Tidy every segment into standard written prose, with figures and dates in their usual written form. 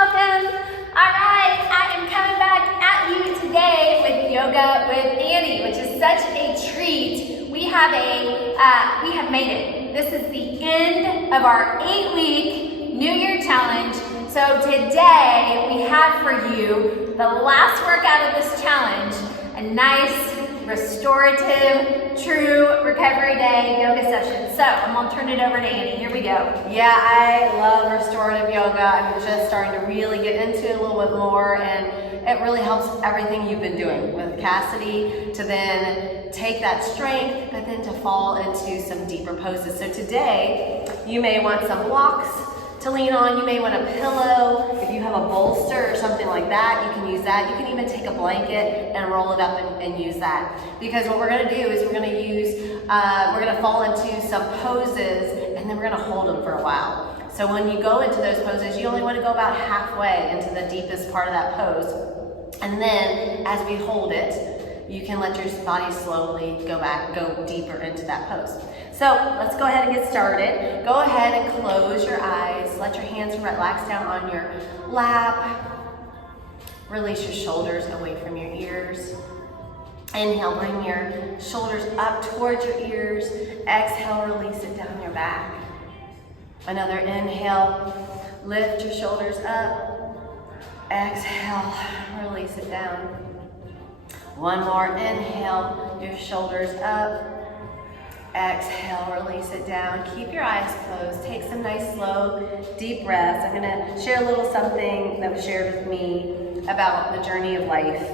welcome. All right, I am coming back at you today with Yoga with Annie, which is such a treat. We have made it. This is the end of our 8-week New Year challenge. So today we have for you the last workout of this challenge, a nice restorative, true recovery day yoga session. So I'm gonna turn it over to Annie. Here we go. Yeah, I love restorative yoga. I'm just starting to really get into it a little bit more, and it really helps everything you've been doing with Cassidy to then take that strength, but then to fall into some deeper poses. So today, you may want some blocks to lean on. You may want a pillow. If you have a bolster or something like that, you can use that. You can even take a blanket and roll it up and use that. Because what we're gonna do is we're gonna fall into some poses, and then we're gonna hold them for a while. So when you go into those poses, you only wanna go about halfway into the deepest part of that pose. And then as we hold it, you can let your body slowly go deeper into that pose. So let's go ahead and get started. Go ahead and close your eyes. Let your hands relax down on your lap. Release your shoulders away from your ears. Inhale, bring your shoulders up towards your ears. Exhale, release it down your back. Another inhale, lift your shoulders up. Exhale, release it down. One more inhale, your shoulders up. Exhale, release it down. Keep your eyes closed. Take some nice, slow, deep breaths. I'm gonna share a little something that was shared with me about the journey of life.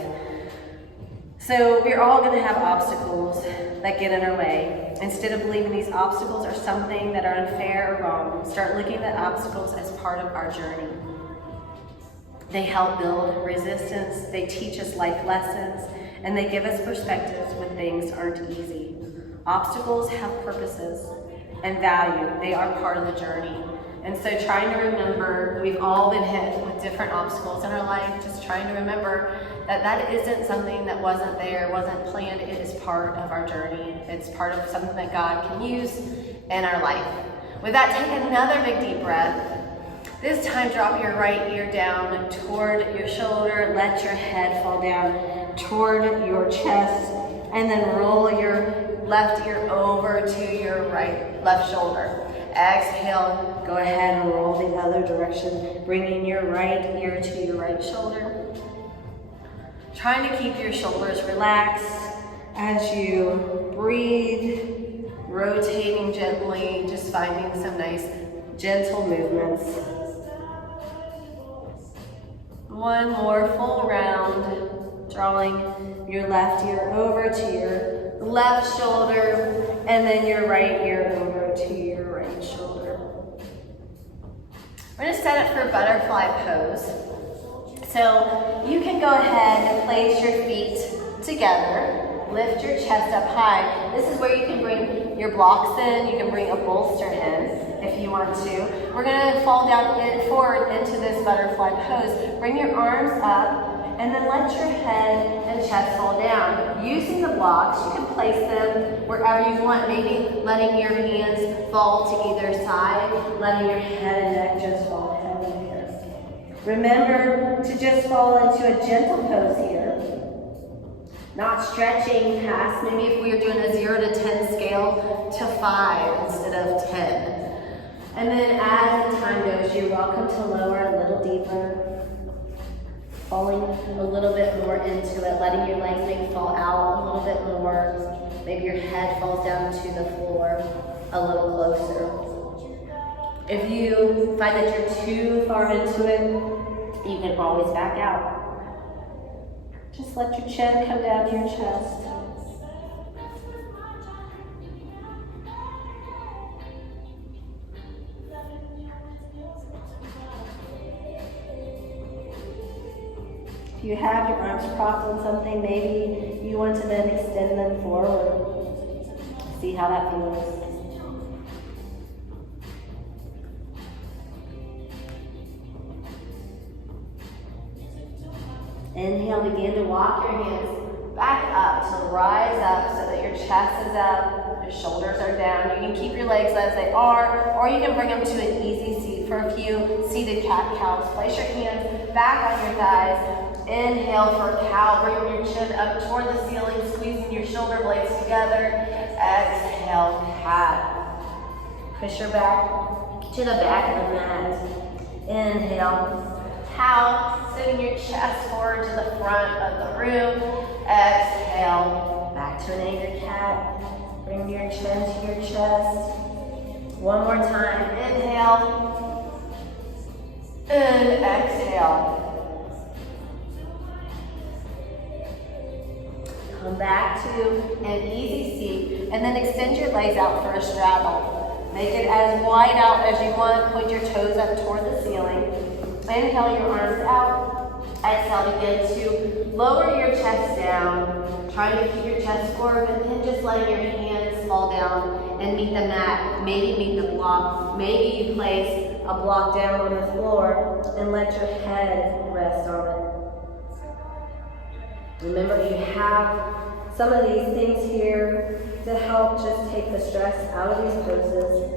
So we're all gonna have obstacles that get in our way. Instead of believing these obstacles are something that are unfair or wrong, start looking at obstacles as part of our journey. They help build resistance, they teach us life lessons, and they give us perspectives when things aren't easy. Obstacles have purposes and value. They are part of the journey. And so trying to remember, we've all been hit with different obstacles in our life, just trying to remember that that isn't something that wasn't there, wasn't planned. It is part of our journey. It's part of something that God can use in our life. With that, take another big deep breath. This time, drop your right ear down toward your shoulder. Let your head fall down toward your chest, and then roll your left ear over to your left shoulder. Exhale, go ahead and roll the other direction, bringing your right ear to your right shoulder. Trying to keep your shoulders relaxed as you breathe, rotating gently, just finding some nice gentle movements. One more full round, drawing your left ear over to your left shoulder, and then your right ear over to your right shoulder. We're gonna set it for butterfly pose. So you can go ahead and place your feet together, lift your chest up high. This is where you can bring your blocks in, you can bring a bolster in if you want to. We're gonna fall down forward into this butterfly pose. Bring your arms up, and then let your head and chest fall down. Using the blocks, you can place them wherever you want, maybe letting your hands fall to either side, letting your head and neck just fall down here. Remember to just fall into a gentle pose here. Not stretching past, maybe if we were doing a 0 to 10 scale, to 5 instead of 10. And then as the time goes, you're welcome to lower a little deeper, falling a little bit more into it, letting your legs maybe fall out a little bit more. Maybe your head falls down to the floor a little closer. If you find that you're too far into it, you can always back out. Just let your chin come down to your chest. If you have your arms crossed on something, maybe you want to then extend them forward. See how that feels. Inhale, begin to walk your hands back up. So rise up so that your chest is up, Your shoulders are down. You can keep your legs as they are, or you can bring them to an easy seat for a few seated cat-cows. Place your hands back on your thighs. Inhale for cow. Bring your chin up toward the ceiling, squeezing your shoulder blades together. Exhale, cat. Push your back to the back of the mat. Inhale, cow. Sitting your chest forward to the front of the room. Exhale, back to an anchored cat. Bring your chin to your chest. One more time. Inhale. And exhale. Come back to an easy seat. And then extend your legs out for a straddle. Make it as wide out as you want. Point your toes up toward the ceiling. Inhale your arms out. Exhale, begin to lower your chest down. Trying to keep your chest forward, but then just letting your hands fall down and meet the mat. Maybe meet the block. Maybe you place a block down on the floor and let your head rest on it. Remember, you have some of these things here to help just take the stress out of these poses.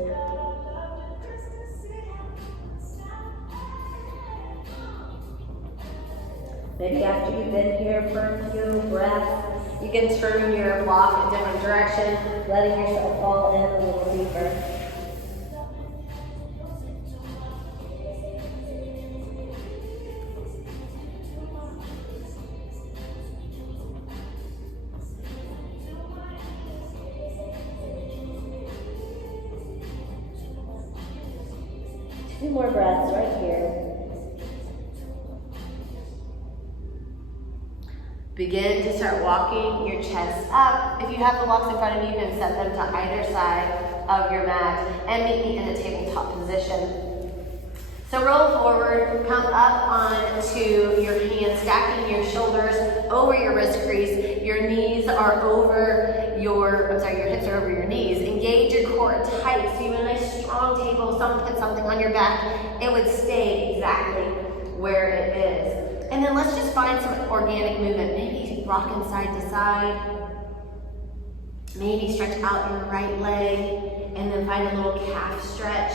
Maybe after you've been here for a few breaths, you can turn your block in a different direction, letting yourself fall in a little deeper. Two more breaths right here. Begin to start walking your chest up. If you have the blocks in front of you, you can set them to either side of your mat and meet me in a tabletop position. So roll forward, come up onto your hands, stacking your shoulders over your wrist crease. Your knees are over your hips are over your knees. Engage your core tight so you have a nice strong table. Someone put something on your back, it would stay exactly where it is. And then let's just find some organic movement. Maybe rocking side to side. Maybe stretch out your right leg and then find a little calf stretch.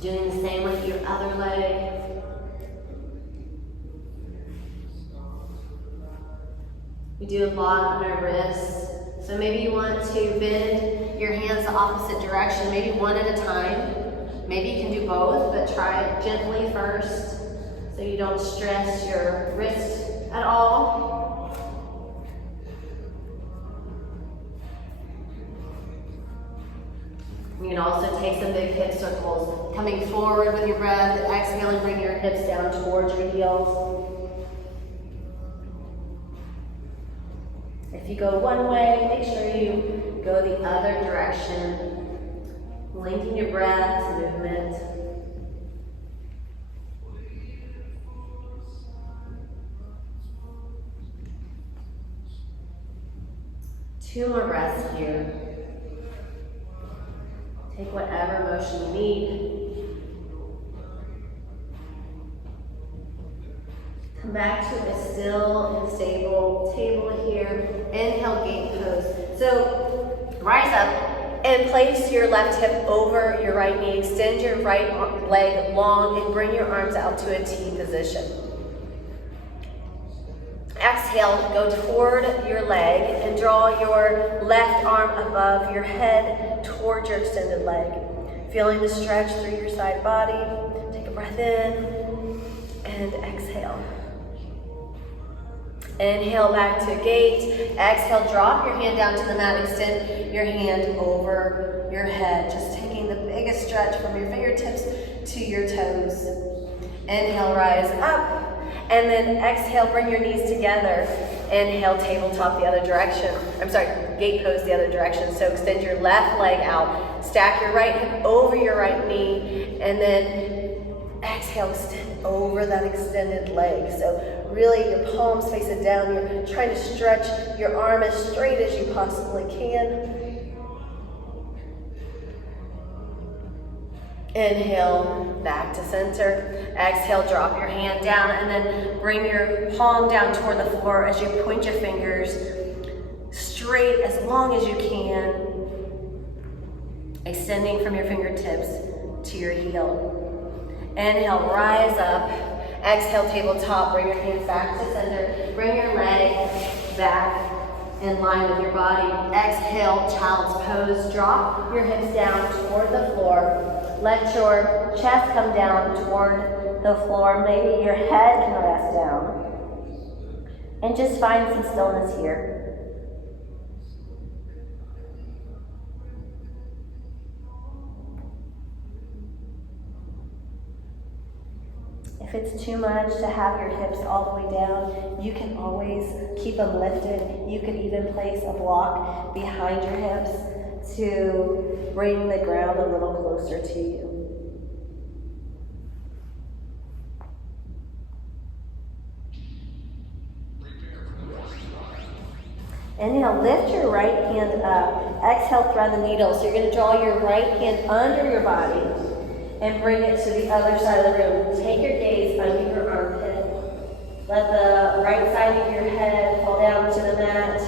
Doing the same with your other leg. We do a lot on our wrists. So maybe you want to bend your hands the opposite direction, maybe one at a time. Maybe you can do both, but try it gently first so you don't stress your wrist at all. You can also take some big hip circles, coming forward with your breath, exhaling, bring your hips down towards your heels. If you go one way, make sure you go the other direction. Linking your breath to movement. Two more breaths here. Take whatever motion you need. Come back to a still and stable table here. Inhale, gate pose. So rise up. And place your left hip over your right knee. Extend your right leg long and bring your arms out to a T position. Exhale, go toward your leg and draw your left arm above your head towards your extended leg. Feeling the stretch through your side body. Take a breath in and exhale. Inhale back to gate. Exhale, drop your hand down to the mat. Extend your hand over your head. Just taking the biggest stretch from your fingertips to your toes. Inhale, rise up. And then exhale, bring your knees together. Inhale, tabletop the other direction. Gate pose the other direction. So extend your left leg out. Stack your right hip over your right knee. And then exhale, extend over that extended leg. So really your palms face it down. You're trying to stretch your arm as straight as you possibly can. Inhale, back to center. Exhale, drop your hand down and then bring your palm down toward the floor as you point your fingers straight as long as you can, extending from your fingertips to your heel. Inhale, rise up. Exhale, tabletop. Bring your hands back to center. Bring your leg back in line with your body. Exhale, child's pose. Drop your hips down toward the floor. Let your chest come down toward the floor. Maybe your head can rest down. And just find some stillness here. If it's too much to have your hips all the way down, you can always keep them lifted. You can even place a block behind your hips to bring the ground a little closer to you. Inhale, lift your right hand up. Exhale, thread the needle. So you're going to draw your right hand under your body and bring it to the other side of the room. Take your gaze under your armpit. Let the right side of your head fall down to the mat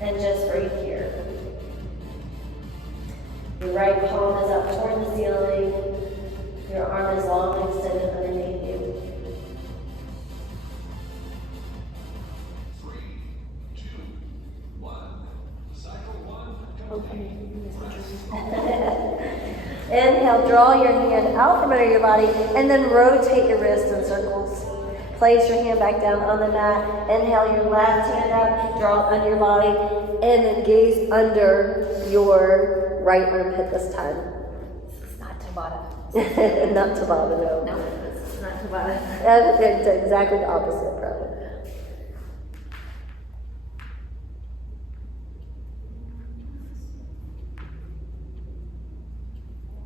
and just breathe here. Your right palm is up toward the ceiling. Your arm is long and extended underneath you. 3, 2, 1. Cycle 1. Inhale, draw your hand out from under your body and then rotate your wrist in circles. Place your hand back down on the mat. Inhale your left hand up, draw it under your body, and then gaze under your right armpit this time. This is not Tabata. Not Tabata, no. No, this is not Tabata. It's exactly the opposite, probably.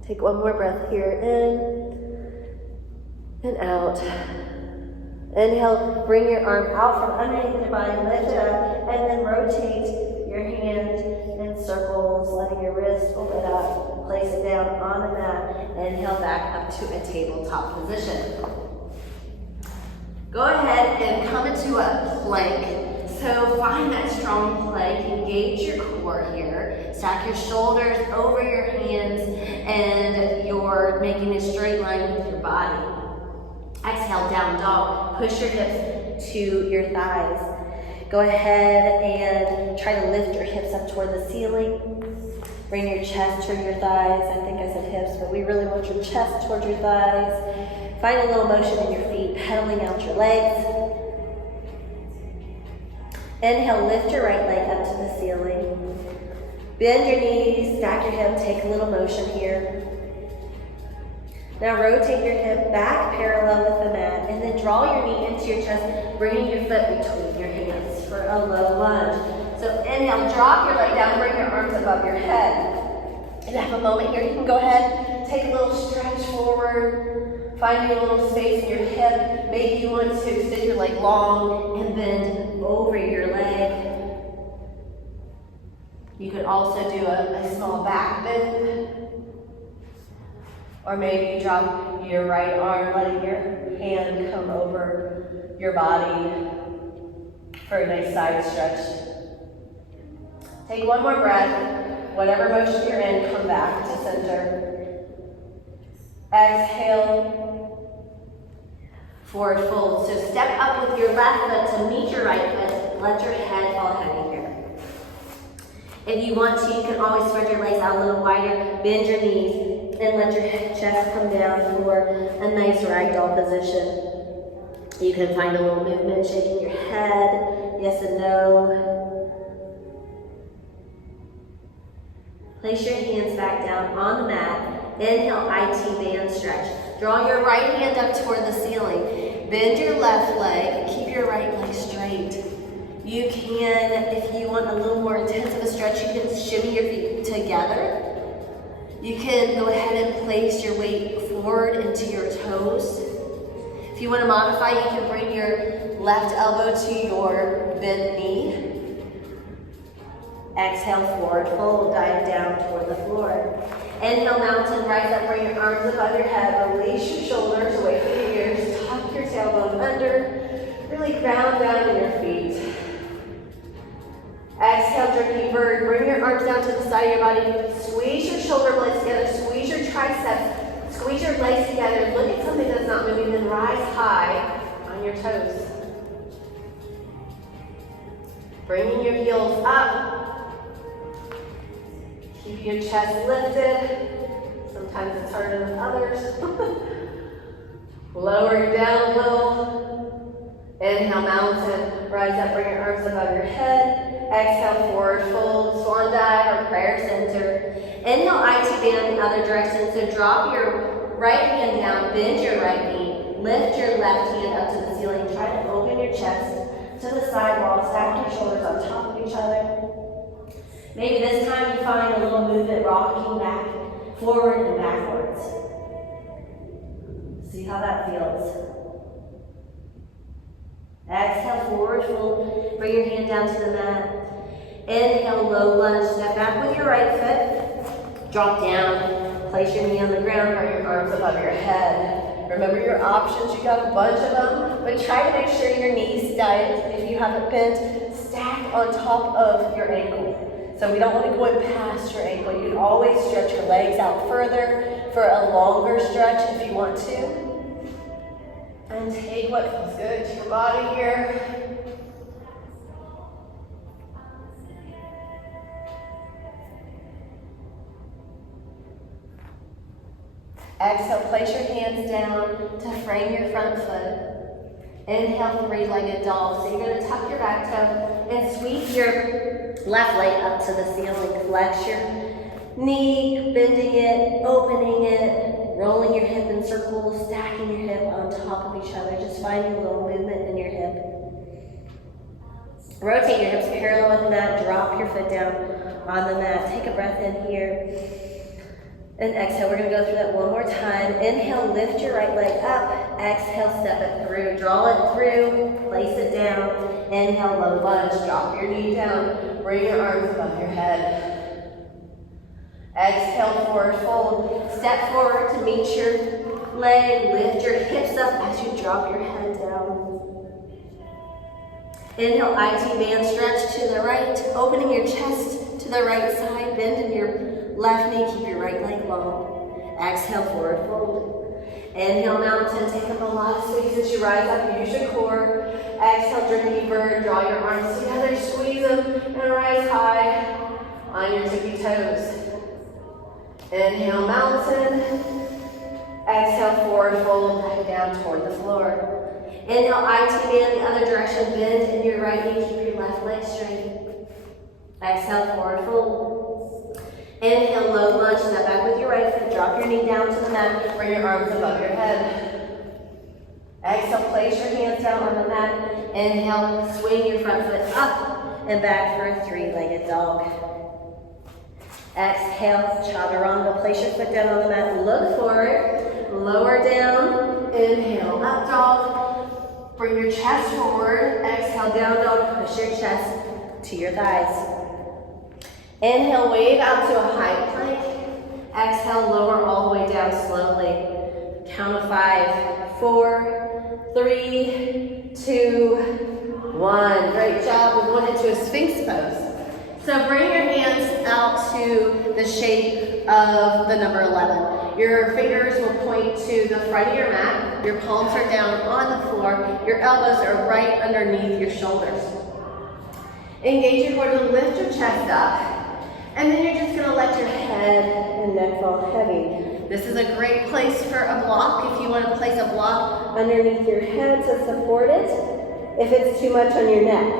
Take one more breath here, in and out. Inhale, bring your arm out from underneath your body, lift it up, and then rotate your hand in circles, letting your wrist open up, place it down on the mat, inhale back up to a tabletop position. Go ahead and come into a plank. So find that strong plank, engage your core here, stack your shoulders over your hands, and you're making a straight line with your body. Exhale, down dog, push your hips to your thighs. Go ahead and try to lift your hips up toward the ceiling. Bring your chest toward your thighs. I think I said hips, but we really want your chest toward your thighs. Find a little motion in your feet, pedaling out your legs. Inhale, lift your right leg up to the ceiling. Bend your knees, stack your hip, take a little motion here. Now rotate your hip back parallel with the mat, and then draw your knee into your chest, bringing your foot between your hands for a low lunge. So inhale, drop your leg down, bring your arms above your head. And have a moment here, you can go ahead, take a little stretch forward, find your little space in your hip. Maybe you want to extend your leg long and bend over your leg. You could also do a small back bend. Or maybe you drop your right arm, letting your hand come over your body for a nice side stretch. Take one more breath. Whatever motion you're in, come back to center. Exhale. Forward fold. So step up with your left foot to meet your right foot. Let your head fall heavy here. If you want to, you can always spread your legs out a little wider. Bend your knees and let your chest come down for a nice ragdoll position. You can find a little movement, shaking your head, yes and no. Place your hands back down on the mat. Inhale, IT band stretch. Draw your right hand up toward the ceiling. Bend your left leg. Keep your right leg straight. You can, if you want a little more intense of a stretch, you can shimmy your feet together. You can go ahead and place your weight forward into your toes. If you want to modify, you can bring your left elbow to your bent knee. Exhale, forward fold, dive down toward the floor. Inhale, mountain, rise up, bring your arms above your head, release your shoulders away from your ears, tuck your tailbone under, really ground down in your feet. Exhale, jerky bird. Bring your arms down to the side of your body. Squeeze your shoulder blades together. Squeeze your triceps. Squeeze your legs together. Look at something that's not moving. Then rise high on your toes. Bringing your heels up. Keep your chest lifted. Sometimes it's harder than others. Lower down a little. Inhale, mountain. Rise up, bring your arms above your head. Exhale, forward fold, swan dive, or prayer center. Inhale, IT band the other direction. So drop your right hand down, bend your right knee. Lift your left hand up to the ceiling. Try to open your chest to the sidewall. Stack your shoulders on top of each other. Maybe this time you find a little movement rocking back, forward and backwards. See how that feels. Exhale, forward fold. Bring your hand down to the mat. Inhale, low lunge. Step back with your right foot. Drop down. Place your knee on the ground. Bring your arms above your head. Remember your options. You got a bunch of them, but try to make sure your knees tight. If you have it bent, stack on top of your ankle. So we don't want to go in past your ankle. You can always stretch your legs out further for a longer stretch if you want to. And take what feels good to your body here. Exhale, place your hands down to frame your front foot. Inhale, three-legged dog. So you're going to tuck your back toe and sweep your left leg up to the ceiling. Flex your knee, bending it, opening it, rolling your hip in circles, stacking your hip on top of each other. Just finding a little movement in your hip. Rotate your hips parallel with the mat. Drop your foot down on the mat. Take a breath in here. And exhale. We're going to go through that one more time. Inhale, lift your right leg up. Exhale, step it through. Draw it through. Place it down. Inhale, low lunge. Drop your knee down. Bring your arms above your head. Exhale, forward fold. Step forward to meet your leg. Lift your hips up as you drop your head down. Inhale, IT band stretch to the right. Opening your chest to the right side. Bend in your left knee, keep your right leg long. Exhale, forward fold. Inhale, mountain, take up a lot of space as you rise up, use your core. Exhale, jerky bird, draw your arms together, squeeze them, and rise high on your tippy toes. Inhale, mountain. Exhale, forward fold, back down toward the floor. Inhale, IT band the other direction, bend in your right knee, keep your left leg straight. Exhale, forward fold. Inhale, low lunge, step back with your right foot, drop your knee down to the mat, bring your arms above your head. Exhale, place your hands down on the mat. Inhale, swing your front foot up and back for a three-legged dog. Exhale, chaturanga, place your foot down on the mat, look forward, lower down, inhale, up dog, bring your chest forward, exhale, down dog, push your chest to your thighs. Inhale, wave out to a high plank. Exhale, lower all the way down slowly. Count of 5, 4, 3, 2, 1. Great job. We're going into a Sphinx pose. So bring your hands out to the shape of the number 11. Your fingers will point to the front of your mat. Your palms are down on the floor. Your elbows are right underneath your shoulders. Engage your core to lift your chest up. And then you're just going to let your head and neck fall heavy. This is a great place for a block if you want to place a block underneath your head to support it. If it's too much on your neck,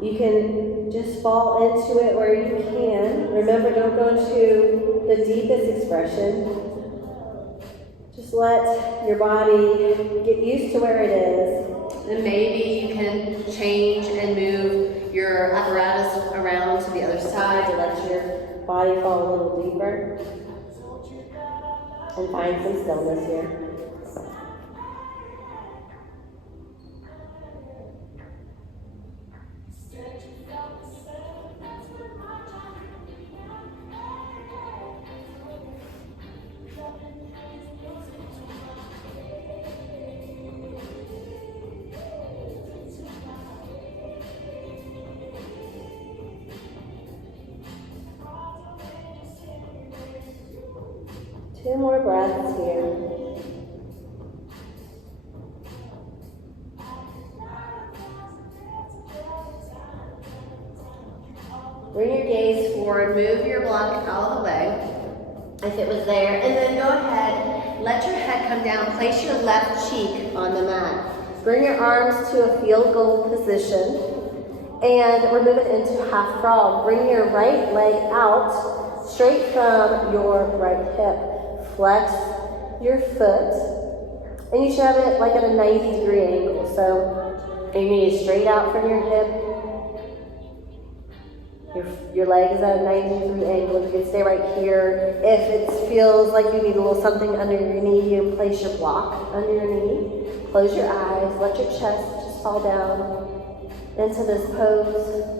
you can just fall into it where you can. Remember, don't go into the deepest expression. Just let your body get used to where it is. And maybe you can change and move your apparatus around to the other side to let your body fall a little deeper. And find some stillness here. 2 more breaths here. Bring your gaze forward, move your block out of the way if it was there, and then go ahead, let your head come down, place your left cheek on the mat. Bring your arms to a field goal position, and we're moving into half frog. Bring your right leg out, straight from your right hip. Flex your foot, and you should have it like at a 90-degree angle. So your knee is straight out from your hip. Your leg is at a 90-degree angle. You can stay right here. If it feels like you need a little something under your knee, you can place your block under your knee. Close your eyes. Let your chest just fall down into this pose.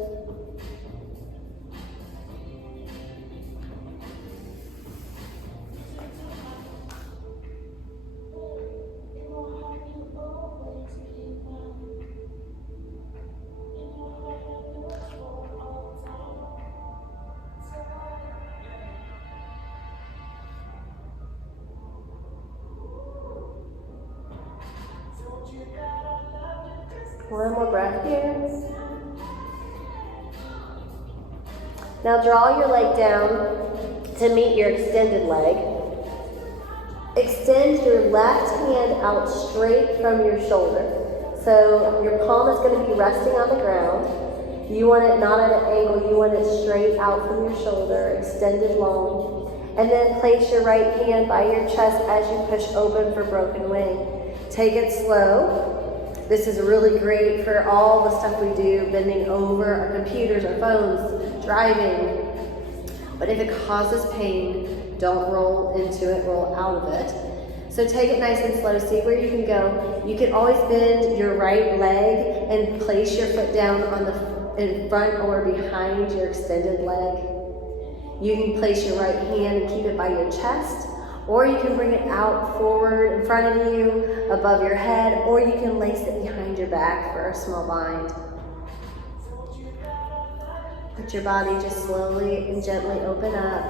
One more breath here. Now draw your leg down to meet your extended leg. Extend your left hand out straight from your shoulder. So your palm is going to be resting on the ground. You want it not at an angle, you want it straight out from your shoulder, extended long. And then place your right hand by your chest as you push open for broken wing. Take it slow. This is really great for all the stuff we do, bending over our computers, our phones, driving. But if it causes pain, don't roll into it, roll out of it. So take it nice and slow, see where you can go. You can always bend your right leg and place your foot down on in front or behind your extended leg. You can place your right hand and keep it by your chest, or you can bring it out forward in front of you, above your head, or you can lace it behind your back for a small bind. Let your body just slowly and gently open up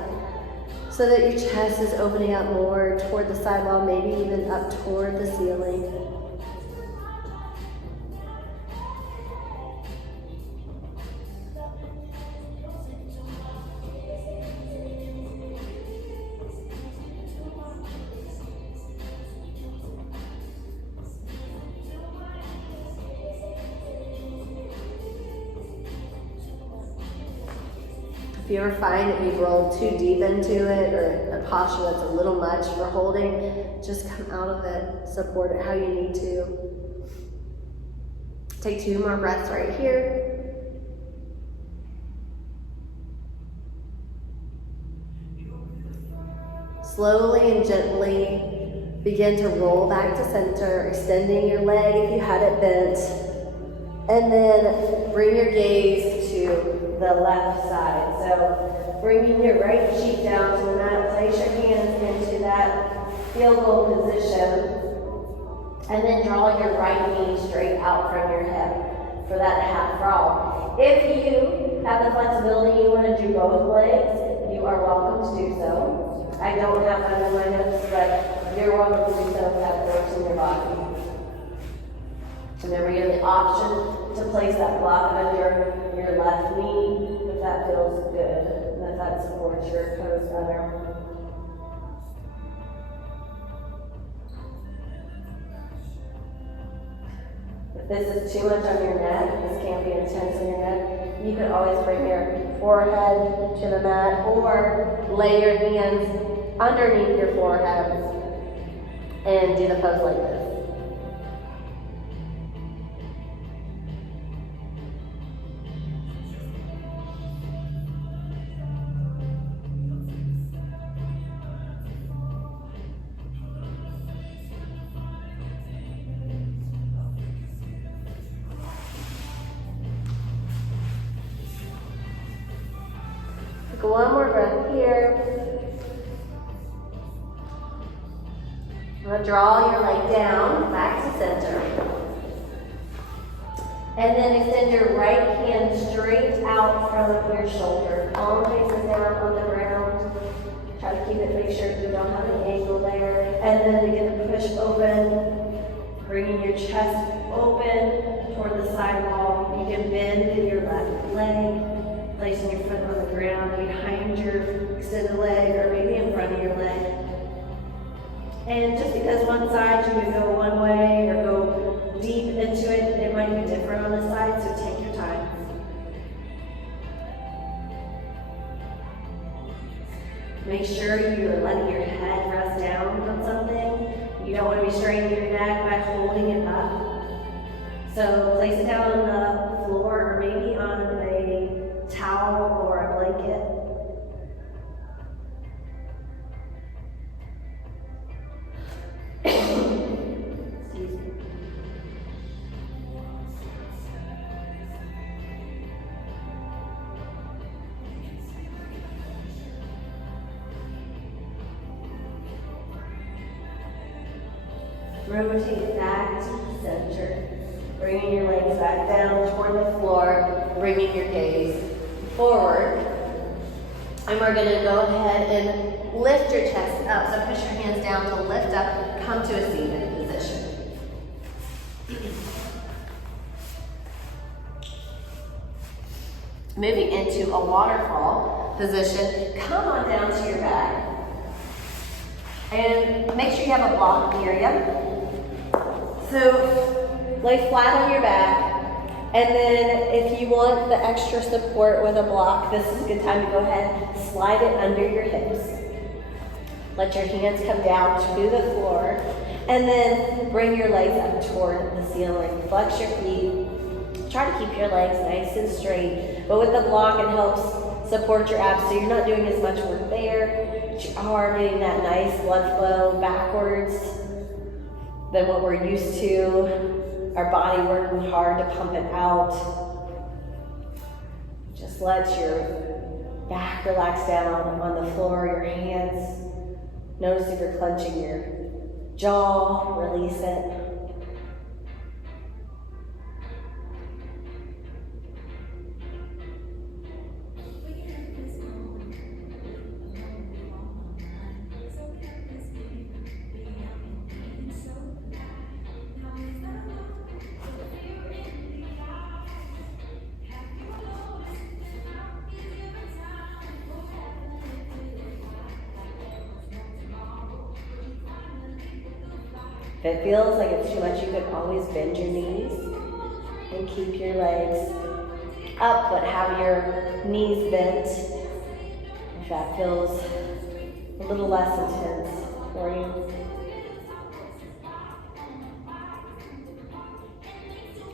so that your chest is opening up more toward the sidewall, maybe even up toward the ceiling. If you ever find that you've rolled too deep into it or a posture that's a little much for holding, just come out of it, support it how you need to. Take 2 more breaths right here. Slowly and gently begin to roll back to center, extending your leg if you had it bent. And then bring your gaze to the left side. So bringing your right cheek down to the mat, place your hands into that field goal position, and then draw your right knee straight out from your hip for that half frog. If you have the flexibility, you want to do both legs, you are welcome to do so. I don't have that in my notes, but you're welcome to do so if that works in your body. Remember, you have the option to place that block under your left knee if that feels good and if that supports your pose better. If this is too much on your neck, this can't be intense on your neck, you can always bring your forehead to the mat or lay your hands underneath your forehead and do the pose like this. Take one more breath here. Now draw your leg down, back to center. And then extend your right hand straight out from your shoulder. Palm faces down on the ground. Try to keep it, make sure you don't have any and then begin to push open, bringing your chest open toward the side wall. You can bend your left leg, placing your foot on the ground behind your extended leg or maybe in front of your leg. And just because one side you would go one way or go deep into it, it might be different on this side, so take your time. Make sure you're letting your head rest down on something. You don't want to be straining your neck by holding it up. So place it down on the floor or maybe on a towel or a blanket. Excuse me. Rotate back to the center, bringing your legs back down toward the floor, bringing your gaze forward. And we're gonna go ahead and lift your chest up. So push your hands down to lift up, come to a seated position. Moving into a waterfall position, come on down to your back. And make sure you have a block near you. So lay flat on your back, and then if you want the extra support with a block, this is a good time to go ahead, slide it under your hips. Let your hands come down to the floor, and then bring your legs up toward the ceiling. Flex your feet. Try to keep your legs nice and straight, but with the block it helps support your abs, so you're not doing as much work there, but you are getting that nice blood flow backwards than what we're used to, our body working hard to pump it out. Just let your back relax down on the floor, your hands. Notice if you're clenching your jaw, release it. If it feels like it's too much, you can always bend your knees and keep your legs up, but have your knees bent if that feels a little less intense for you.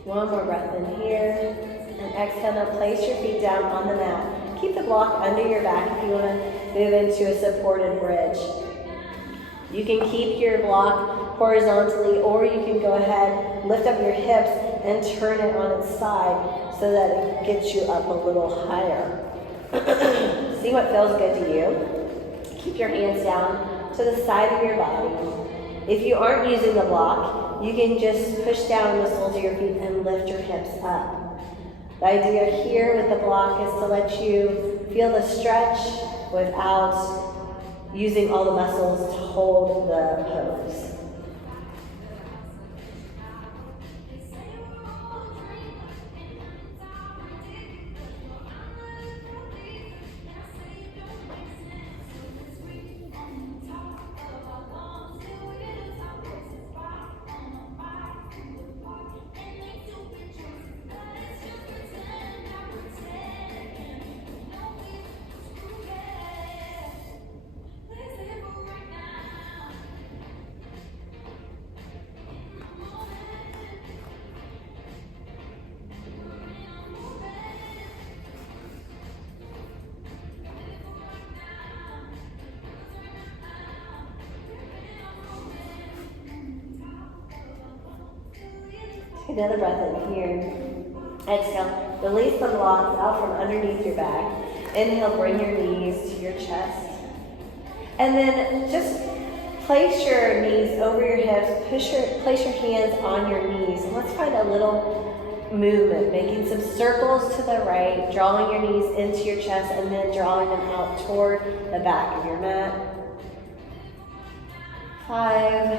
One more breath in here, and exhale. Now place your feet down on the mat. Keep the block under your back if you want to move into a supported bridge. You can keep your block horizontally, or you can go ahead, lift up your hips and turn it on its side so that it gets you up a little higher. See what feels good to you. Keep your hands down to the side of your body. If you aren't using the block, you can just push down the soles of your feet and lift your hips up. The idea here with the block is to let you feel the stretch without using all the muscles to hold the pose. Another breath in here. Exhale, release the blocks out from underneath your back. Inhale, bring your knees to your chest. And then just place your knees over your hips, place your hands on your knees. And let's find a little movement, making some circles to the right, drawing your knees into your chest, and then drawing them out toward the back of your mat. 5,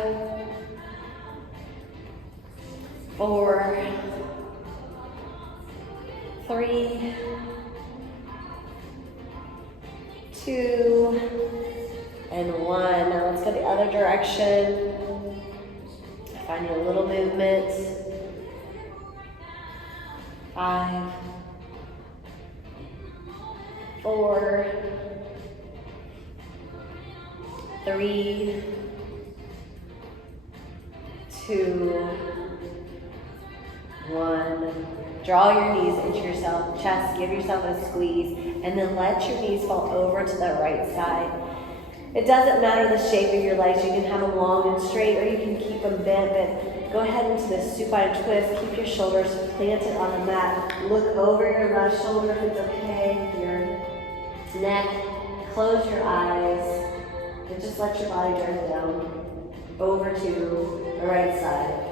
4, 3, 2, and 1. Now let's go the other direction. Find your little movements. 5, 4, 3, 2, 1. Draw your knees into yourself, chest, give yourself a squeeze, and then let your knees fall over to the right side. It doesn't matter the shape of your legs. You can have them long and straight, or you can keep them bent, but go ahead into this supine twist. Keep your shoulders planted on the mat. Look over your left shoulder if it's okay. Your neck. Close your eyes, and just let your body drift down over to the right side.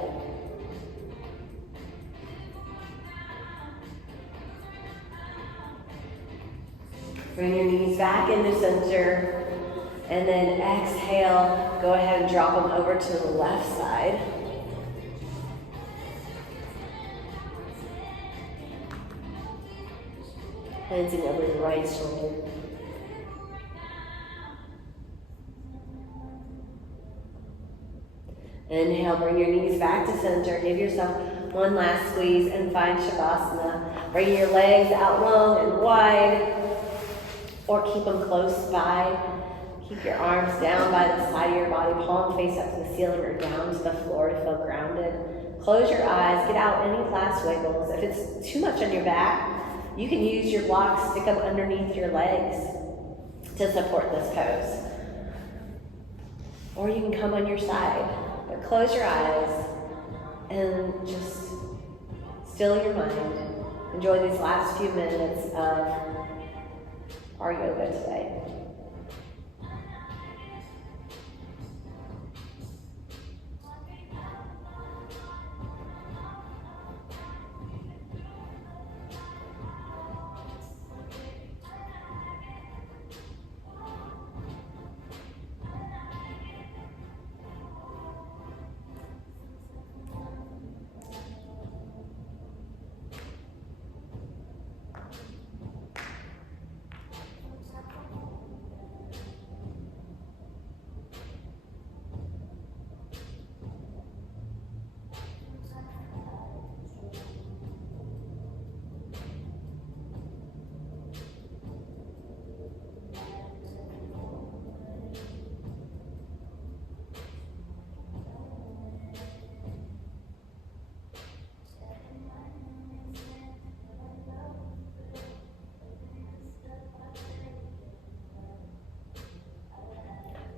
Bring your knees back into center, and then exhale, go ahead and drop them over to the left side. Cleansing over the right shoulder. Inhale, bring your knees back to center. Give yourself one last squeeze and find Shavasana. Bring your legs out long and wide, or keep them close by. Keep your arms down by the side of your body, palm face up to the ceiling or down to the floor to feel grounded. Close your eyes, get out any last wiggles. If it's too much on your back, you can use your blocks, stick them underneath your legs to support this pose. Or you can come on your side, but close your eyes and just still your mind. Enjoy these last few minutes of our yoga today.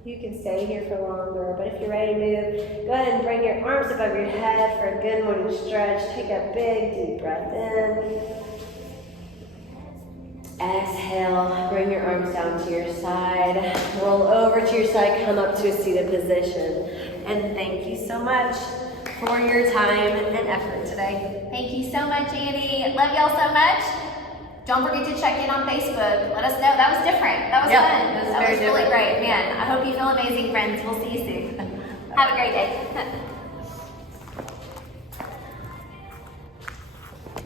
You can stay here for longer, but if you're ready to move, go ahead and bring your arms above your head for a good morning stretch. Take a big, deep breath in. Exhale, bring your arms down to your side. Roll over to your side, come up to a seated position. And thank you so much for your time and effort today. Thank you so much, Annie. Love y'all so much. Don't forget to check in on Facebook. Let us know. That was different. That was fun. It was That very was really different. great. Man, I hope you feel amazing, friends. We'll see you soon. Have a great day.